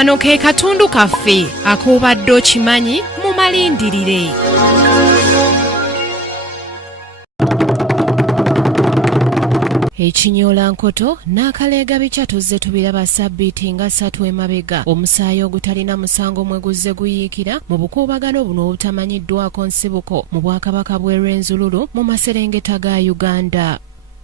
Kano ke katundu kaffe ak'obadde okimanyi mu malindirire. Ekinyoola nkoto n'akaleega bica tuzze tubiraba sabbiiti nga 3 emabega. Omusaayi ogutalina musango mwe guzze guyiikira mu bukuubagano buno obutamanyiddwako nsibuko mu bwakabaka bw'e Rwenzururu mu maserengeta ga Uganda.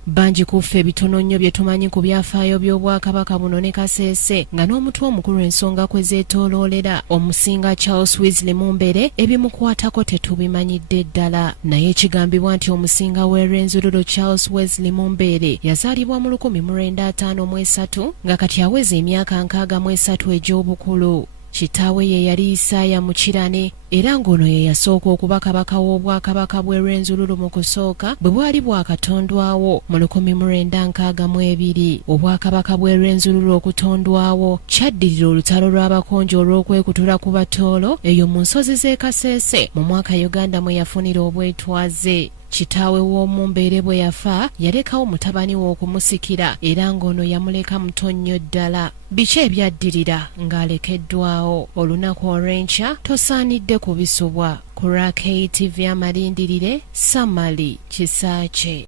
Banji kuffe bitono nnyo bye tumanyi ku byafaayo by'obwakabaka buno ne kasese nga n'omutwe omukulu ensonga kwe zeetooloolera omusinga Charles Wesley Mumbeere ebimukwatako tetubimanyidde ddala. Naye ekigambibwa nti omusinga w'e Rwenzururu Charles Wesley Mumbeere yazaalibwa mu 1953 nga kati aweza emyaka 63 egy'obukulu. Kitaawe ye yali Isaaya Mukirane era ng'ono ye yasooka okuba kabaka w'obwakabaka bw'e Rwenzururu mu kusooka bwe bwali bwakatondwawo mu 1962. Obwakabaka bw'e Rwenzururu okutondwawo kyaddirira olutalo lw'abakonjo olw'okwekutula ku batoolo eyo mu nsozi z'ekasese mu mwaka Uganda mwe yafunira obwetwaze. Kitaawe w'Omumbeere bwe yafa yalekawo mutabani we okumusikira era ng'ono yamuleka muto nnyo ddala. Biki ebyaddirira ng'alekeddwawo? Olunaku olw'enkya tosaanidde kubisubwa. Ku KTV amalindirire Samali Kisaakye.